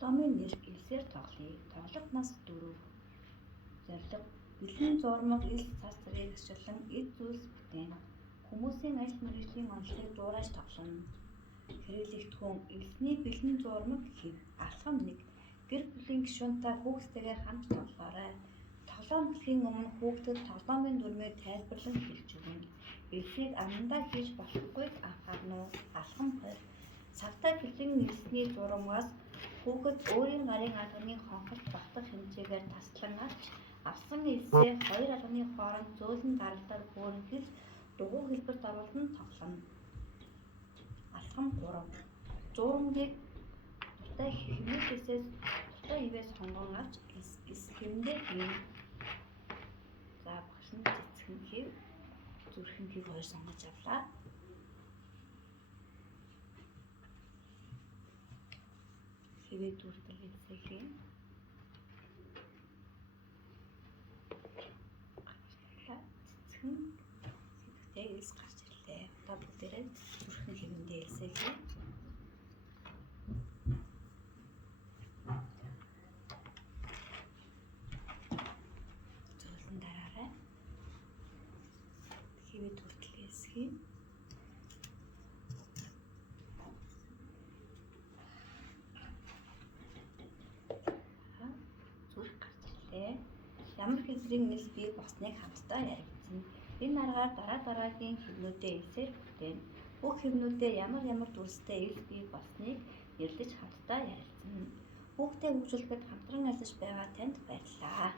Дипломын нэр элсээр тоглоё. Тоглох нас 4. Зорилго бэлэн зурмаг ил цас зэргийг ашиглан эд зүйлс бүтээн. Хүмүүсийн ажил мэргэжлийн онцлог дуурайж тоглоно. Хэрэглэгдэхүүн элсний бэлэн зурмаг хэв. Алхам 1. Гэр бүлийн гишүүнтэй хүүхдтэйгээ хамт тоглоорой. Тоглоом эхлэхийн өмнө хүүхдэд тоглоомын дүрмийг тайлбарлан хэлж өгнө. Элсийг амандаа хийж болохгүйг анхаарна уу? Алхам 2. Цагтаа бэлэн элсний зурмаас хүүхэд өөрийн гарын алганы хонхолт багтах хэмжээгээр таслан авч авсан элсээ хоёр алганы хооронд зөөлөн даралдаар хөөрөнхөж дугуй хэлбэрт оруулан тоглоно. Алхам 3. Зурмгийг дуртай хивээс хонгон авч хэвэндээ хийн. За багш нь цэцгэн хив, зүрхэн хив хоёр сонгож авлаа. Хэвээ дүрдэл элсээ хийн. Цэцгэн хэвтэй элс гарч ирлээ. Одоо бүгдээрээ зүрхэн хэвэндээ элсээ хийн. Зөөлөн дараарай. Хэвээ дүрдэл элс хийн. Зүрх гарч ирлээ. Ямар хэлбэрийн элс бий болсныг хамтдаа ярилцсан. Энэ аргаар дараагийн хэвнүүдээ элсээр бүтээн. Бүх хэвнүүдээ ямар дүрстэй элс бий болсныг нэрлэж хамтдаа ярилцсан. Хүүхдээ хөгжүүлэхэд хамтран ажиллаж байгаа танд баярлалаа.